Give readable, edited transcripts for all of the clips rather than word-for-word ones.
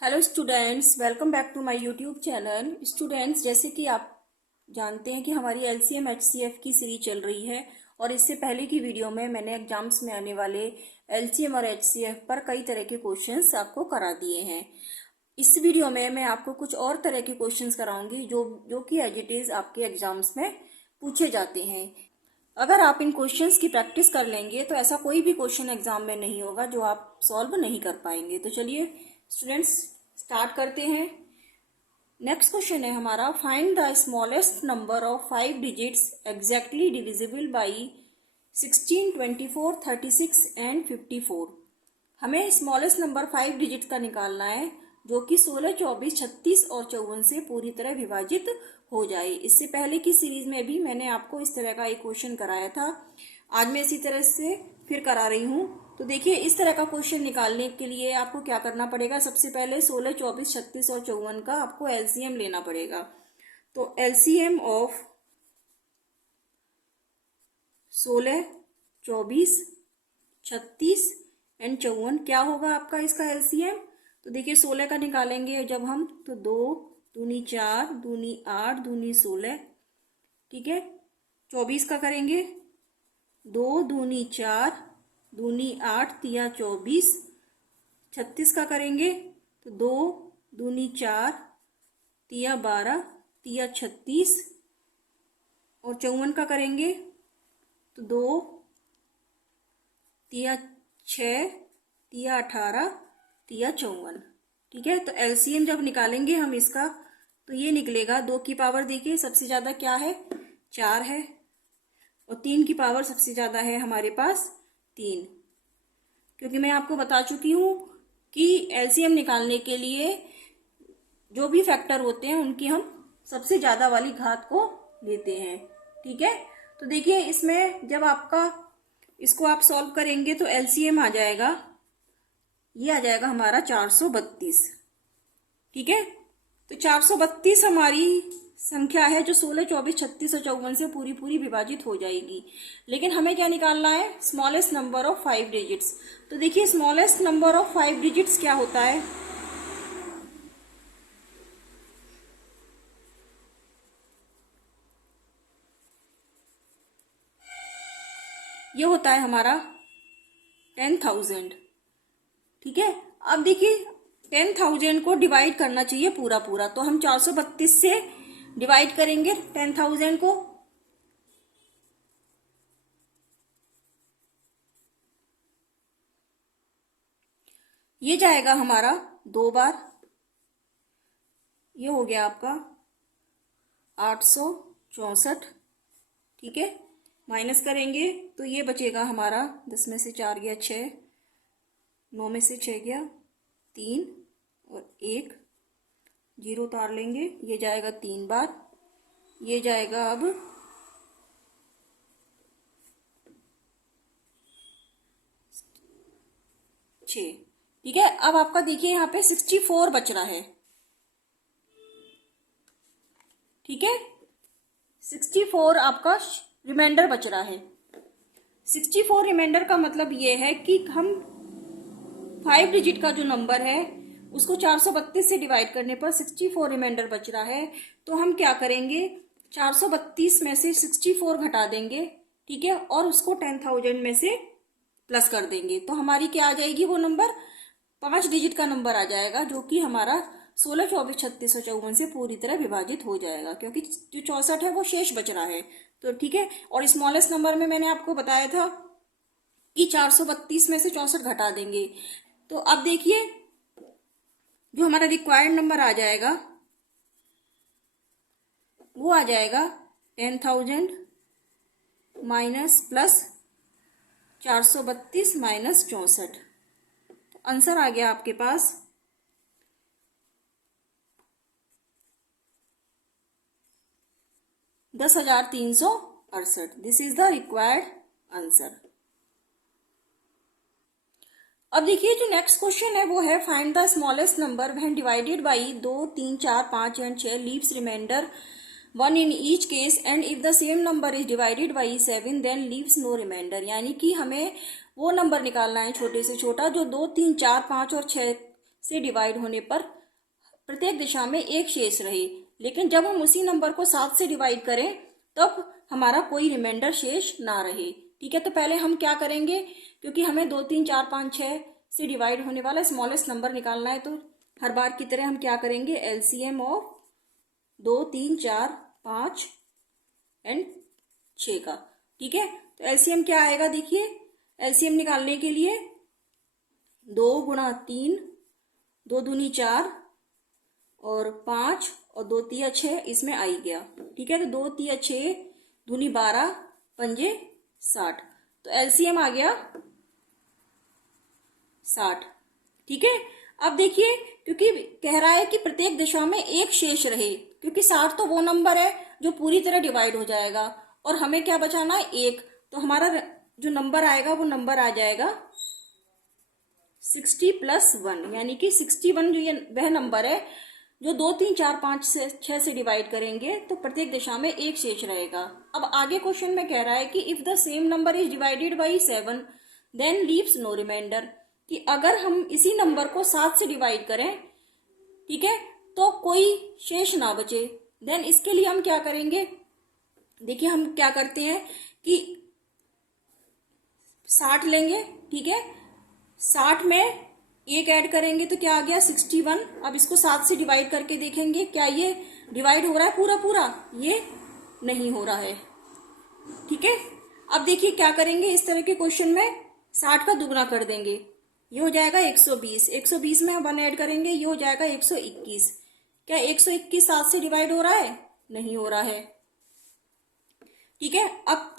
Hello students, welcome back to my YouTube channel. Students, जैसे कि आप जानते हैं कि हमारी एलसीएम एचसीएफ की सीरीज चल रही है और इससे पहले की वीडियो में मैंने एग्जाम्स में आने वाले एलसीएम और एचसीएफ पर कई तरह के क्वेश्चंस आपको करा दिए हैं। इस वीडियो में मैं आपको कुछ और तरह के क्वेश्चंस कराऊंगी जो जो कि एज इट इज आपके एग्जाम्स में पूछे जाते हैं। अगर आप इन क्वेश्चंस की प्रैक्टिस कर लेंगे तो ऐसा कोई भी क्वेश्चन एग्जाम में नहीं होगा जो आप सॉल्व नहीं कर पाएंगे। तो चलिए स्टूडेंट्स, स्टार्ट करते हैं। नेक्स्ट क्वेश्चन है हमारा, find the smallest number of 5 digits exactly divisible by 16, 24, 36 and 54। हमें स्मॉलेस्ट नंबर 5 डिजिट का निकालना है जो कि 16, 24, 36 और 54 से पूरी तरह विभाजित हो जाए। इससे पहले की सीरीज में भी मैंने आपको इस तरह का एक क्वेश्चन कराया था। आज मैं इसी तरह से फिर करा रही हूँ। तो देखिए, इस तरह का क्वेश्चन निकालने के लिए आपको क्या करना पड़ेगा। सबसे पहले 16, 24, 36 और 54 का आपको एलसीएम लेना पड़ेगा। तो एलसीएम ऑफ 16, 24, 36 एंड 54 क्या होगा आपका इसका एलसीएम। तो देखिए, 16 का निकालेंगे जब हम, तो 2 दूनी 4, दूनी 8, दूनी 16। ठीक है। 24 का करेंगे, 2 दूनी 4, दूनी 8, तिया 24। 36 का करेंगे तो 2 दूनी 4, तिया 12, तिया 36। और 54 का करेंगे तो 2 तिया 6, तिया 18, तिया 54। ठीक है। तो एलसीएम जब निकालेंगे हम इसका तो ये निकलेगा, 2 की पावर देखिए सबसे ज्यादा क्या है, 4 है, और 3 की पावर सबसे ज्यादा है हमारे पास 3। क्योंकि मैं आपको बता चुकी हूं कि एलसीएम निकालने के लिए जो भी फैक्टर होते हैं उनकी हम सबसे ज्यादा वाली घात को लेते हैं। ठीक है। तो देखिए, इसमें जब आपका इसको आप सॉल्व करेंगे तो एलसीएम आ जाएगा, ये आ जाएगा हमारा 432। ठीक है। तो 432 हमारी संख्या है जो 16, 24, 36 और 54 से पूरी पूरी विभाजित हो जाएगी। लेकिन हमें क्या निकालना है, स्मॉलेस्ट नंबर ऑफ 5 डिजिट्स। तो देखिए, स्मॉलेस्ट नंबर ऑफ 5 डिजिट्स क्या होता है। ये होता है हमारा 10,000। ठीक है। अब देखिए, 10,000 को डिवाइड करना चाहिए पूरा पूरा, तो हम 432 से डिवाइड करेंगे 10,000 को। ये जाएगा हमारा 2 बार, ये हो गया आपका 864। ठीक है। माइनस करेंगे तो ये बचेगा हमारा, 10 में से 4 गया 6, 9 में से 6 गया 3 और 1, 0 उतार लेंगे, ये जाएगा 3 बार, ये जाएगा अब 6। ठीक है। अब आपका देखिए यहाँ पे 64 बच रहा है। ठीक है। 64 आपका रिमाइंडर बच रहा है। 64 रिमाइंडर का मतलब ये है कि हम 5 डिजिट का जो नंबर है उसको 432 से डिवाइड करने पर 64 रिमाइंडर बच रहा है। तो हम क्या करेंगे, 432 में से 64 घटा देंगे। ठीक है। और उसको 10,000 में से प्लस कर देंगे तो हमारी क्या आ जाएगी, वो नंबर 5 डिजिट का नंबर आ जाएगा जो कि हमारा 16, 24, 36 और 54 से पूरी तरह विभाजित हो जाएगा, क्योंकि जो 64 है वो शेष बच रहा है। तो ठीक है। और स्मॉलेस्ट नंबर में मैंने आपको बताया था कि 432 में से 64 घटा देंगे। तो अब देखिए, जो हमारा रिक्वायर्ड नंबर आ जाएगा वो आ जाएगा 10,000 माइनस प्लस 432 माइनस 64। तो आंसर आ गया आपके पास 10,368। This is the required answer. अब देखिए, जो नेक्स्ट क्वेश्चन है वो है, find the smallest number when divided by 2, 3, 4, 5 and 6 leaves remainder 1 in each case, and if the same number is divided by 7 then leaves no remainder. यानी कि हमें वो नंबर निकालना है छोटे से छोटा जो 2, 3, 4, 5 और 6 से डिवाइड होने पर प्रत्येक दिशा में एक शेष रहे, लेकिन जब हम उसी नंबर को 7 से डिवाइड करें तब हमारा कोई रिमाइंडर शेष ना रहे। ठीक है, तो पहले हम क्या करेंगे, क्योंकि हमें 2 3 4 5 6 से डिवाइड होने वाला स्मॉलेस्ट नंबर निकालना है, तो हर बार की तरह हम क्या करेंगे, एलसीएम ऑफ 2 3 4 5 एंड 6 का। ठीक है, तो एलसीएम क्या आएगा, देखिए एलसीएम निकालने के लिए 2 गुणा 3, 2 दूनी 4 और 5 और 2 तिया 6, इसमें आ ही गया। ठीक है, तो 2 तिया 6 दूनी 12 पंजे 60, तो एलसीएम आ गया 60। ठीक है, अब देखिए क्योंकि कह रहा है कि प्रत्येक दिशा में एक शेष रहे, क्योंकि 60 तो वो नंबर है जो पूरी तरह डिवाइड हो जाएगा और हमें क्या बचाना है, एक, तो हमारा जो नंबर आएगा वो नंबर आ जाएगा 60 + 1, यानी कि 61 जो ये वह नंबर है जो 2 3 4 5 से 6 से डिवाइड करेंगे तो प्रत्येक दिशा में एक शेष रहेगा। अब आगे क्वेश्चन में कह रहा है कि if the same number is divided by 7 then leaves no remainder, कि अगर हम इसी नंबर को 7 से डिवाइड करें, ठीक है, तो कोई शेष ना बचे। देन इसके लिए हम क्या करेंगे, देखिए हम क्या करते हैं कि 60 लेंगे, ठीक है, 60 में एक ऐड करेंगे तो क्या आ गया 61। अब इसको 7 से डिवाइड करके देखेंगे क्या ये डिवाइड हो रहा है पूरा पूरा, ये नहीं हो रहा है। ठीक है, अब देखिए क्या करेंगे, इस तरह के क्वेश्चन में 60 का दुगना कर देंगे, ये हो जाएगा 120, 120 में 1 ऐड करेंगे, ये हो जाएगा 121। क्या 121 7 से डिवाइड हो रहा है, नहीं हो रहा है। ठीक है, अब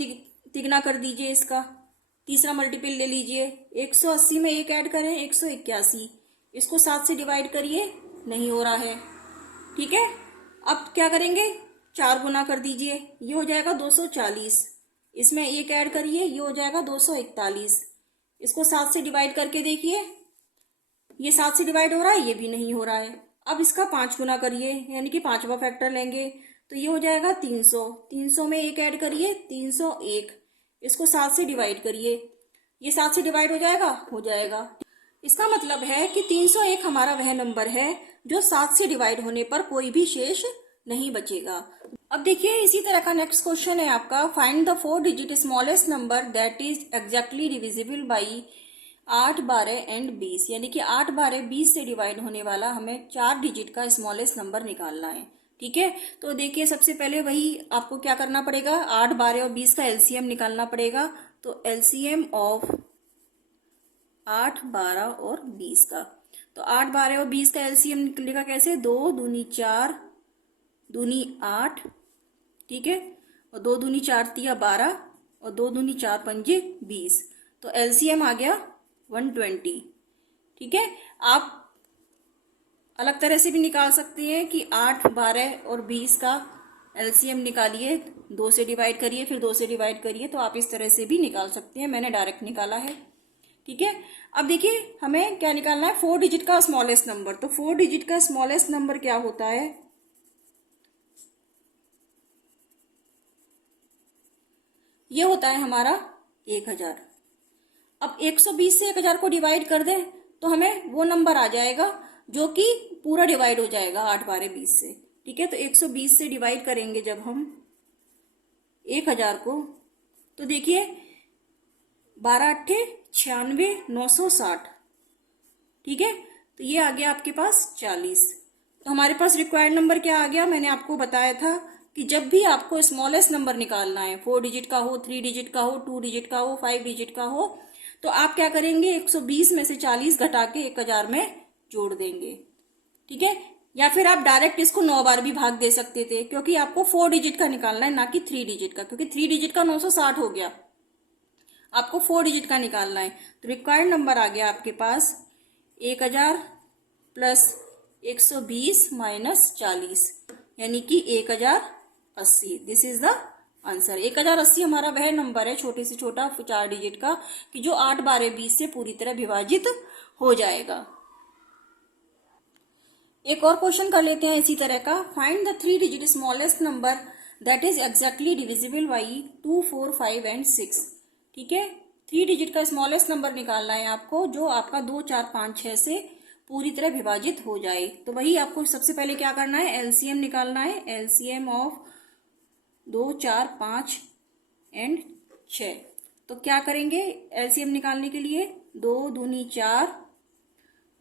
तिगना कर दीजिए, इसका तीसरा मल्टीपल ले लीजिए, 180 में 1 ऐड करें 181, इसको 7 से डिवाइड करिए, नहीं हो रहा है। ठीक है, अब क्या करेंगे, 4 गुना कर दीजिए, ये हो जाएगा 240, इसमें 1 ऐड करिए, ये हो जाएगा 241, इसको 7 से डिवाइड करके देखिए, ये 7 से डिवाइड हो रहा है, ये भी नहीं हो रहा है। अब इसका 5 गुना करिए, यानी कि 5वां फैक्टर लेंगे, तो ये हो जाएगा 300, 300 में 1 ऐड करिए 301, इसको 7 से डिवाइड करिए, ये 7 से डिवाइड हो जाएगा, हो जाएगा। इसका मतलब है कि 301 हमारा वह नंबर है जो 7 से डिवाइड होने पर कोई भी शेष नहीं बचेगा। अब देखिए इसी तरह का नेक्स्ट क्वेश्चन है आपका, find the 4 digit smallest number that is exactly divisible by 8 12 and 20, यानी कि 8 12 20 से डिवाइड होने वाला हमें 4 डिजिट का स्मॉलेस्ट नंबर निकालना है। ठीक है, तो देखिए सबसे पहले वही आपको क्या करना पड़ेगा, 8 12 और 20 का एलसीएम निकालना पड़ेगा। तो एलसीएम ऑफ 8 12 और 20 का, तो 8 12 और 20 का एलसीएम निकलेगा कैसे, 2 दूनी 4 दूनी 8, ठीक है, और 2 दूनी 4 तिया 12 और 2 दूनी 4 पंजे 20, तो एलसीएम आ गया 120। ठीक है, आप अलग तरह से भी निकाल सकते हैं कि 8 12 और 20 का एलसीएम निकालिए, 2 से डिवाइड करिए फिर 2 से डिवाइड करिए, तो आप इस तरह से भी निकाल सकते हैं, मैंने डायरेक्ट निकाला है। ठीक है, अब देखिए हमें क्या निकालना है, 4 डिजिट का स्मॉलेस्ट नंबर। तो 4 डिजिट का स्मॉलेस्ट नंबर क्या होता है, ये होता है हमारा 1000। अब 120 से 1000 को डिवाइड कर दें तो हमें वो नंबर आ जाएगा जो कि पूरा डिवाइड हो जाएगा 8 12 20 से। ठीक है, तो 120 से डिवाइड करेंगे जब हम 1000 को, तो देखिए 12 8 96 960। ठीक है, तो ये आ गया आपके पास 40। तो हमारे पास रिक्वायर्ड नंबर क्या आ गया, मैंने आपको बताया था कि जब भी आपको स्मॉलेस्ट नंबर निकालना है, 4 डिजिट का हो, 3 डिजिट का हो, 2 डिजिट का हो, 5 डिजिट का हो, तो आप क्या करेंगे, 120 में से 40 घटा के 1000 में जोड़ देंगे। ठीक है, या फिर आप डायरेक्ट इसको 9 बार भी भाग दे सकते थे, क्योंकि आपको 4 डिजिट का निकालना है ना कि 3 डिजिट का, क्योंकि 3 डिजिट का 960 हो गया, आपको 4 डिजिट का निकालना है। तो रिक्वायर्ड नंबर आ गया आपके पास 1000 प्लस 120 माइनस 40, यानी कि 1080। This is the answer. 1080 हमारा वह नंबर है छोटे से छोटा 4 डिजिट का कि जो 8 12 20 से पूरी तरह विभाजित हो जाएगा। एक और क्वेश्चन कर लेते हैं इसी तरह का, find the 3 digit smallest number that is exactly divisible by 2 4 5 and 6। ठीक है, 3 डिजिट का स्मॉलेस्ट नंबर निकालना है आपको जो आपका 2 4 5 6 से पूरी तरह विभाजित हो जाए। तो वही आपको सबसे पहले क्या करना है, एलसीएम निकालना है। LCM of 2, 4, 5 and 6। तो क्या करेंगे एलसीएम निकालने के लिए, 2 दूनी 4,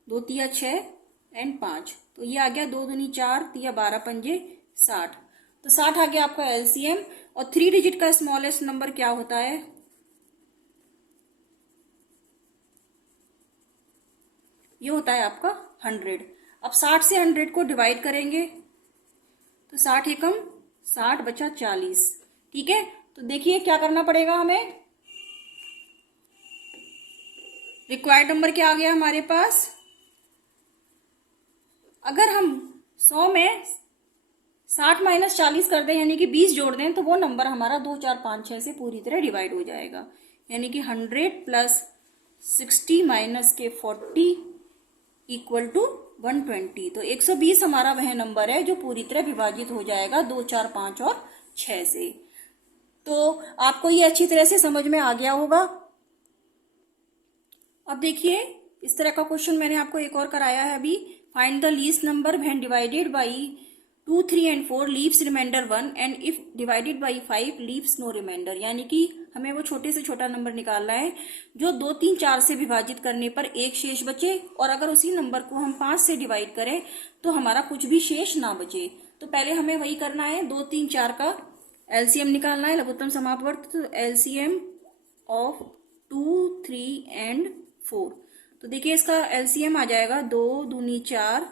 2 तिया 6 एंड 5। तो ये आ गया 2 दूनी 4 तिया 12 पंजे 60। तो 60 आ गया आपका एलसीएम। और 3 डिजिट का स्मॉलेस्ट नंबर क्या होता है, ये होता है आपका 100। अब 60 से 100 को डिवाइड करेंगे तो 60 एकम 60 बचा 40। ठीक है, तो देखिए क्या करना पड़ेगा हमें, रिक्वायर्ड नंबर क्या आ गया हमारे पास। अगर हम 100 में 60 माइनस 40 कर दें यानी कि 20 जोड़ दें तो वो नंबर हमारा 2, 4, 5, 6 से पूरी तरह डिवाइड हो जाएगा। यानी कि 100 प्लस 60 माइनस के 40 इक्वल टू 120। तो 120 हमारा वह नंबर है जो पूरी तरह विभाजित हो जाएगा 2, 4, 5 और 6 से। तो आपको ये अच्छी तरह से समझ में आ गया होगा। अब देखिए इस तरह का क्वेश्चन मैंने आपको एक और कराया है अभी। Find the least number when divided by 2, 3 and 4 leaves remainder 1 and if divided by 5 leaves no remainder. यानी कि हमें वो छोटे से छोटा नंबर निकालना है जो 2, 3, 4 से विभाजित करने पर एक शेष बचे, और अगर उसी नंबर को हम 5 से डिवाइड करें तो हमारा कुछ भी शेष ना बचे। तो पहले हमें वही करना है, 2, 3, 4 का एलसीएम निकालना है, लघुत्तम समापवर्त। तो एलसीएम ऑफ 2, 3 एंड 4। तो देखिए इसका एलसीएम आ जाएगा 2 दूनी 4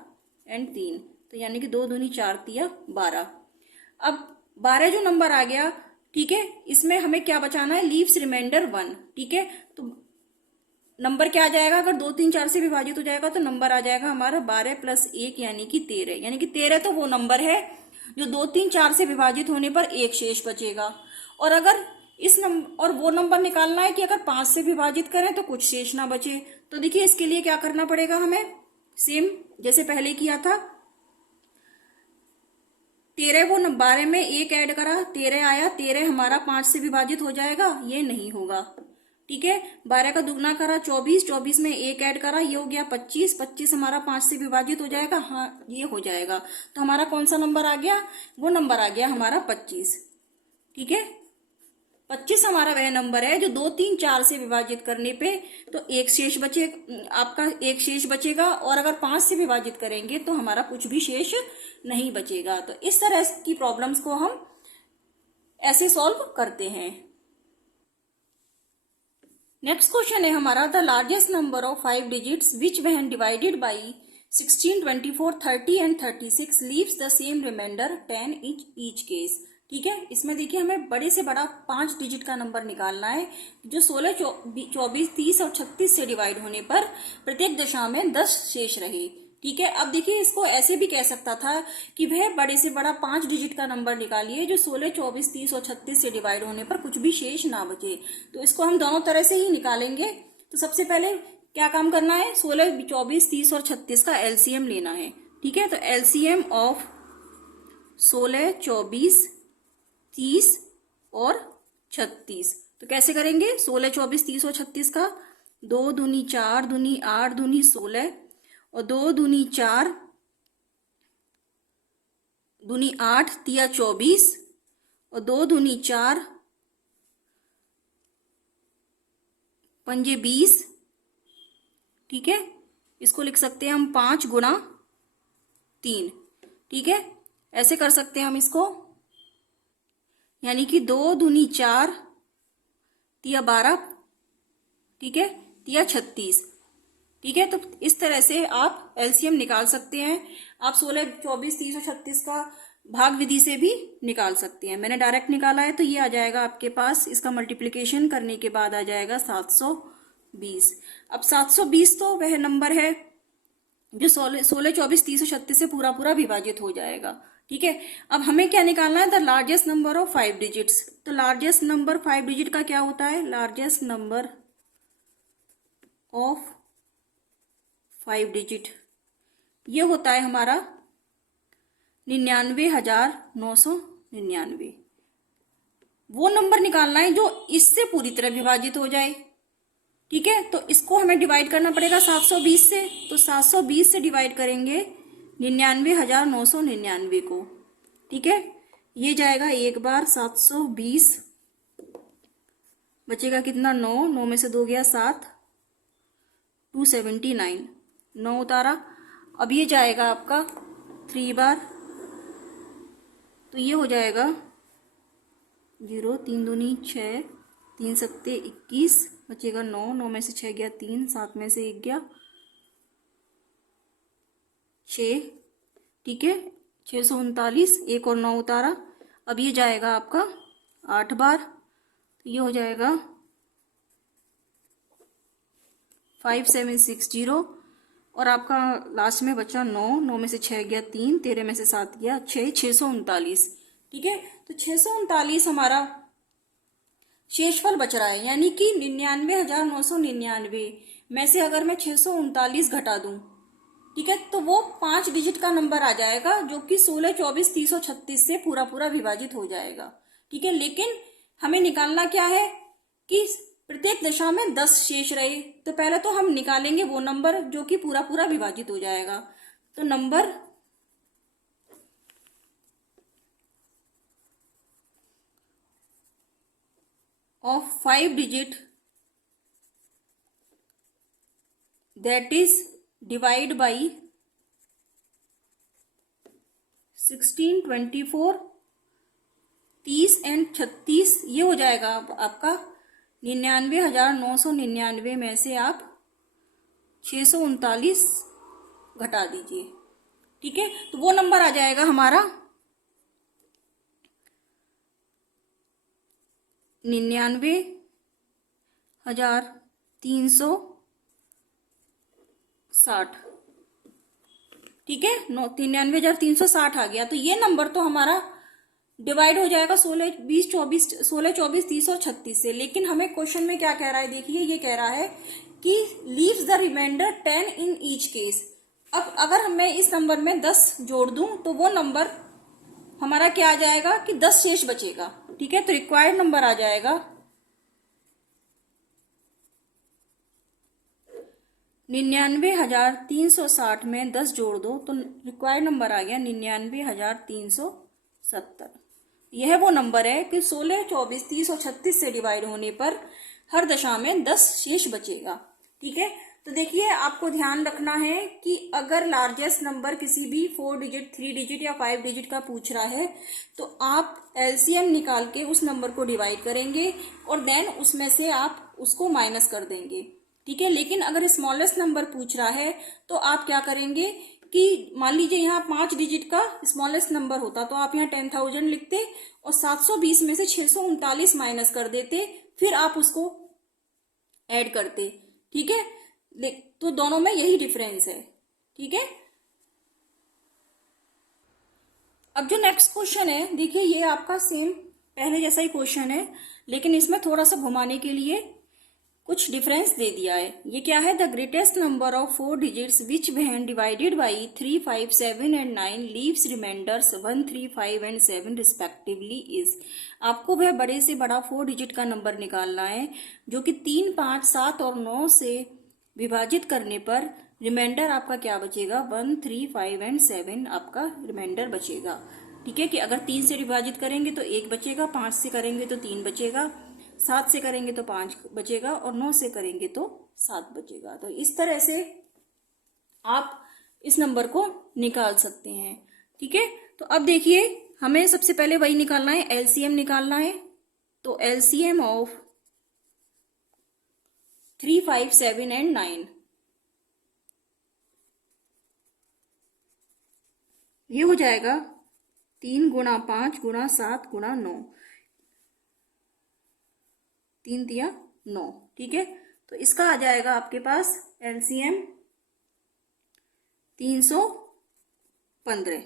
एंड 3। तो यानी कि 2 दूनी 4 तिया 12। अब 12 जो नंबर आ गया, ठीक है, इसमें हमें क्या बचाना है, लीव्स रिमाइंडर 1। ठीक है, तो नंबर क्या आ जाएगा, अगर 2, 3, 4 से विभाजित हो जाएगा तो नंबर आ जाएगा हमारा 12 प्लस 1 यानी कि 13। यानी कि 13 तो वो नंबर है जो 2, 3, 4 से विभाजित होने पर एक शेष बचेगा। और अगर इस नंबर, और वो नंबर निकालना है कि अगर 5 से विभाजित करें तो कुछ शेष ना बचे। तो देखिए इसके लिए क्या करना पड़ेगा हमें, सेम जैसे पहले किया था। 13 वो 12 में 1 ऐड करा, 13 आया, 13 हमारा 5 से विभाजित हो जाएगा, ये नहीं होगा। ठीक है, 12 का दुगना करा 24, 24 में 1 ऐड करा, ये हो गया 25, 25 हमारा 5 से विभाजित हो जाएगा, हाँ ये हो जाएगा। तो हमारा कौन सा नंबर आ गया, वो नंबर आ गया हमारा 25। ठीक है, 25 हमारा वह नंबर है जो 2, 3, 4 से विभाजित करने पे तो एक शेष बचे, आपका एक शेष बचेगा, और अगर 5 से विभाजित करेंगे तो हमारा कुछ भी शेष नहीं बचेगा। तो इस तरह की प्रॉब्लम्स को हम ऐसे सॉल्व करते हैं। नेक्स्ट क्वेश्चन है हमारा, the largest number of 5 digits which when divided by 16, 24, 30 and 36 leaves the same remainder 10 each case. ठीक है, इसमें देखिए हमें बड़े से बड़ा 5 डिजिट का नंबर निकालना है जो 16, 24, 30 और 36 से डिवाइड होने पर प्रत्येक दशा में 10 शेष रहे। ठीक है, अब देखिए इसको ऐसे भी कह सकता था कि वह बड़े से बड़ा 5 डिजिट का नंबर निकालिए जो 16, 24, 30 और 36 से डिवाइड होने पर कुछ भी शेष ना बचे। तो इसको हम दोनों तरह से ही निकालेंगे। तो सबसे पहले क्या काम करना है, 16, 24, 30 और 36 का एलसीएम लेना है। ठीक है, तो एलसीएम ऑफ 16, 24, 30 और 36। तो कैसे करेंगे, 16, 24, 30 और 36 का 2 दूनी 4 दूनी 8 दूनी 16 और 2 दूनी 4 दूनी 8 तिया 24 और 2 दूनी 4 पंजे 20। ठीक है, इसको लिख सकते हैं हम 5 गुणा 3। ठीक है, ऐसे कर सकते हैं हम इसको, यानी कि 2 दूनी 4 तिया 12, ठीक है, तिया 36। ठीक है, तो इस तरह से आप एलसीएम निकाल सकते हैं। आप 16, 24, 30 और 36 का भाग विधि से भी निकाल सकते हैं। मैंने डायरेक्ट निकाला है तो ये आ जाएगा आपके पास, इसका मल्टीप्लिकेशन करने के बाद आ जाएगा 720। अब 720 तो वह नंबर है जो 16, 24, 30 और 36 से पूरा पूरा विभाजित हो जाएगा। ठीक है, अब हमें क्या निकालना है, the largest number of 5 digits. तो लार्जेस्ट नंबर 5 डिजिट का क्या होता है, लार्जेस्ट नंबर ऑफ 5 डिजिट ये होता है हमारा 99,999। वो नंबर निकालना है जो इससे पूरी तरह विभाजित हो जाए। ठीक है, तो इसको हमें डिवाइड करना पड़ेगा 720 से। तो 720 से डिवाइड करेंगे 99,999 को। ठीक है, ये जाएगा एक बार 720, बचेगा कितना 9, 9 में से 2 गया 7, 279, 9 उतारा। अब ये जाएगा आपका 3 बार, तो ये हो जाएगा 0, 3 दूनी 6, 3 सत्ते 21, बचेगा 9, 9 में से 6 गया 3, 7 में से 1 गया 6। ठीक है, 639, 1 और 9 उतारा। अब ये जाएगा आपका 8 बार, तो ये हो जाएगा 5760, और आपका लास्ट में बचा 9, 9 में से 6 गया 3, 13 में से 7 गया 6, 639। ठीक है, तो 639 हमारा शेषफल बच रहा है, यानी कि 99,999 में से अगर मैं 639 घटा दूं, ठीक है, तो वो 5 डिजिट का नंबर आ जाएगा, जो कि 16, 24, 30 और 36 से पूरा पूरा विभाजित हो जाएगा। ठीक है, लेकिन हमें निकालना क्या है कि प्रत्येक दशा में 10 शेष रहे। तो पहले तो हम निकालेंगे वो नंबर जो कि पूरा पूरा विभाजित हो जाएगा। तो number of 5 digit that is divide by 16, 24, 30 and 36, ये हो जाएगा आपका 99,999 में से आप 639 घटा दीजिए। ठीक है, तो वो नंबर आ जाएगा हमारा 99,360। ठीक है, 99,360 आ गया। तो ये नंबर तो हमारा डिवाइड हो जाएगा 16, 20, 24, 16, 24, 30 और 36 से। लेकिन हमें क्वेश्चन में क्या कह रहा है, देखिए ये कह रहा है कि leaves the remainder 10 in each case. अब अगर मैं इस नंबर में 10 जोड़ दूं तो वो नंबर हमारा क्या आ जाएगा कि 10 शेष बचेगा। ठीक है, तो रिक्वायर्ड नंबर आ जाएगा 99,360 में 10 जोड़ दो तो रिक्वायर्ड नंबर आ गया 99,370। यह वो नंबर है कि 16, 24, 30 और 36 से डिवाइड होने पर हर दशा में 10 शेष बचेगा। ठीक है, तो देखिए आपको ध्यान रखना है कि अगर लार्जेस्ट नंबर किसी भी 4 डिजिट, 3 डिजिट या 5 डिजिट का पूछ रहा है तो आप एलसीएम निकाल के उस नंबर को डिवाइड करेंगे और देन उसमें से आप उसको माइनस कर देंगे। ठीक है, लेकिन अगर स्मॉलेस्ट नंबर पूछ रहा है तो आप क्या करेंगे कि मान लीजिए यहाँ 5 डिजिट का स्मॉलेस्ट नंबर होता तो आप यहाँ 10,000 लिखते और 720 में से 639 माइनस कर देते, फिर आप उसको ऐड करते। ठीक है, तो दोनों में यही डिफरेंस है। ठीक है, अब जो नेक्स्ट क्वेश्चन है, देखिए ये आपका सेम पहले जैसा ही क्वेश्चन है, लेकिन इसमें थोड़ा सा घुमाने के लिए कुछ डिफरेंस दे दिया है। ये क्या है, the greatest number of 4 digits which when divided by 3, 5, 7 and 9 leaves remainders 1, 3, 5 and 7 respectively is. आपको वह बड़े से बड़ा 4 डिजिट का नंबर निकालना है जो कि 3, 5, 7 और 9 से विभाजित करने पर रिमाइंडर आपका क्या बचेगा, 1, 3, 5 एंड 7 आपका रिमाइंडर बचेगा। ठीक है, कि अगर 3 से विभाजित करेंगे तो 1 बचेगा, 5 से करेंगे तो 3 बचेगा, 7 से करेंगे तो 5 बचेगा और 9 से करेंगे तो 7 बचेगा। तो इस तरह से आप इस नंबर को निकाल सकते हैं। ठीक है, तो अब देखिए हमें सबसे पहले वही निकालना है, एलसीएम निकालना है। तो एलसीएम ऑफ 3, 5, 7 एंड 9, ये हो जाएगा 3 गुणा 5 गुणा 7 गुणा 9, 3 दिया 9। ठीक है, तो इसका आ जाएगा आपके पास एलसीएम 315।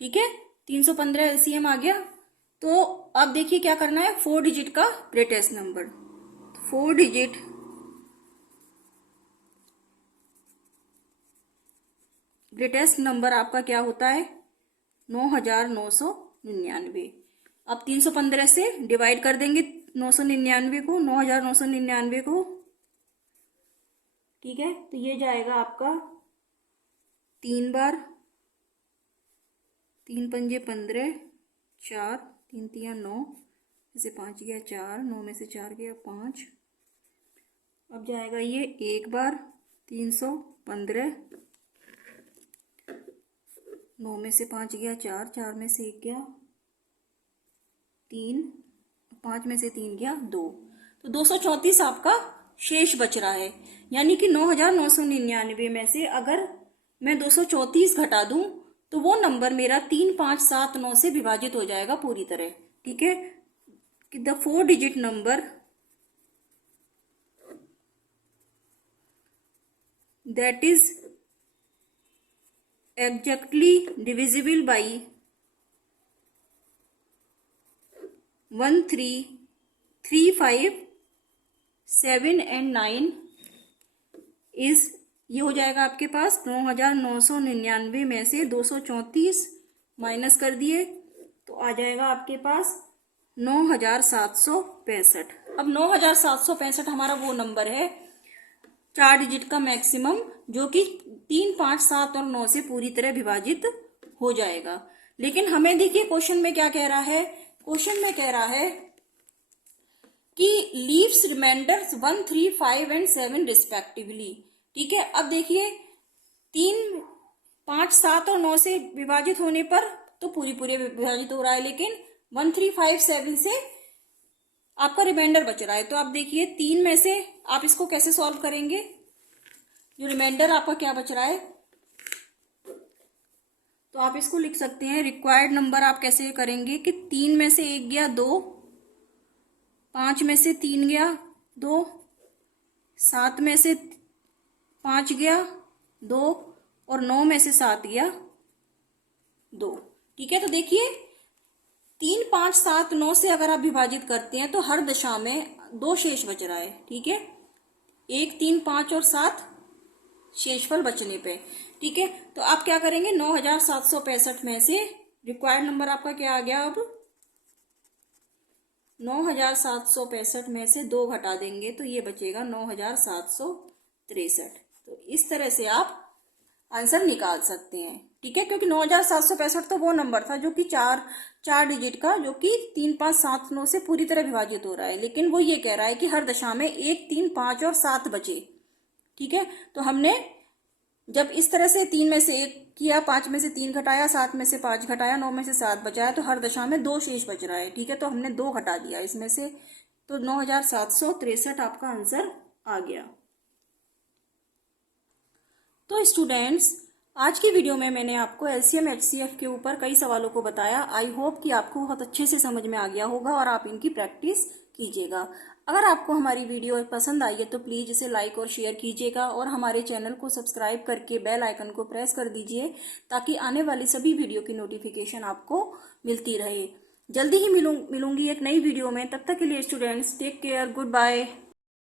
ठीक है, 315 एलसीएम आ गया। तो अब देखिए क्या करना है, 4 डिजिट का greatest number, 4 digit greatest number आपका क्या होता है, 9,999। अब 315 से डिवाइड कर देंगे 999 को, 9999 को, ठीक है। तो ये जाएगा आपका 3 बार, 3 पंजे 15, 4, 3 तिया 9, जैसे 5 गया 4, 9 में से 4 गया 5। अब जाएगा ये 1 बार 315, 9 में से 5 गया 4, 4 में से 1 गया 3, 5 में से 3 गया 2। तो 234 आपका शेष बच रहा है। यानी कि 9999 में से अगर मैं 234 घटा दूं तो वो नंबर मेरा 3579 से विभाजित हो जाएगा पूरी तरह, ठीक है। कि the 4 digit number that is exactly divisible by 1, 3, 3, 5, 7 and 9 is, ये हो जाएगा आपके पास 9999 में से 234 माइनस कर दिए तो आ जाएगा आपके पास 9765। अब 9765 हमारा वो नंबर है 4 डिजिट का मैक्सिमम जो कि 3, 5, 7 और 9 से पूरी तरह विभाजित हो जाएगा। लेकिन हमें देखिए क्वेश्चन में क्या कह रहा है, क्वेश्चन में कह रहा है कि लीव्स रिमाइंडर्स 1, 3, 5 एंड 7 रिस्पेक्टिवली, ठीक है। अब देखिए 3, 5, 7 और 9 से विभाजित होने पर तो पूरी विभाजित हो रहा है, लेकिन 1, 3, 5, 7 से आपका रिमाइंडर बच रहा है। तो आप देखिए 3 में से आप इसको कैसे सॉल्व करेंगे, जो रिमाइंडर आपका क्या बच रहा है, तो आप इसको लिख सकते हैं रिक्वायर्ड नंबर आप कैसे करेंगे कि 3 में से 1 गया 2, 5 में से 3 गया 2, 7 में से 5 गया 2 और 9 में से 7 गया 2, ठीक है। तो देखिए 3, 5, 7, 9 से अगर आप विभाजित करते हैं तो हर दशा में 2 शेष बच रहा है, ठीक है। 1, 3, 5 और 7 शेषफल बचने पे, ठीक है। तो आप क्या करेंगे 9765 में से रिक्वायर्ड नंबर आपका क्या आ गया, अब 9765 में से 2 घटा देंगे तो ये बचेगा 9763। तो इस तरह से आप आंसर निकाल सकते हैं, ठीक है। क्योंकि 9765 तो वो नंबर था जो कि चार डिजिट का, जो कि 3, 5, 7, 9 से पूरी तरह विभाजित हो रहा है, लेकिन वो ये कह रहा है कि हर दशा में 1, 3, 5 और 7 बचे, ठीक है। तो हमने जब इस तरह से 3 में से 1 किया, 5 में से 3 घटाया, 7 में से 5 घटाया, 9 में से 7 बचाया, तो हर दशा में 2 शेष बच रहा है, ठीक है। तो हमने 2 घटा दिया इसमें से, तो 9763 आपका आंसर आ गया। तो स्टूडेंट्स, आज की वीडियो में मैंने आपको एलसीएम एचसीएफ के ऊपर कई सवालों को बताया। आई होप कि आपको बहुत अच्छे से समझ में आ गया होगा और आप इनकी प्रैक्टिस कीजिएगा। अगर आपको हमारी वीडियो पसंद आई है तो प्लीज़ इसे लाइक और शेयर कीजिएगा और हमारे चैनल को सब्सक्राइब करके बेल आइकन को प्रेस कर दीजिए ताकि आने वाली सभी वीडियो की नोटिफिकेशन आपको मिलती रहे। जल्दी ही मिलूंगी एक नई वीडियो में। तब तक के लिए students take care, good bye.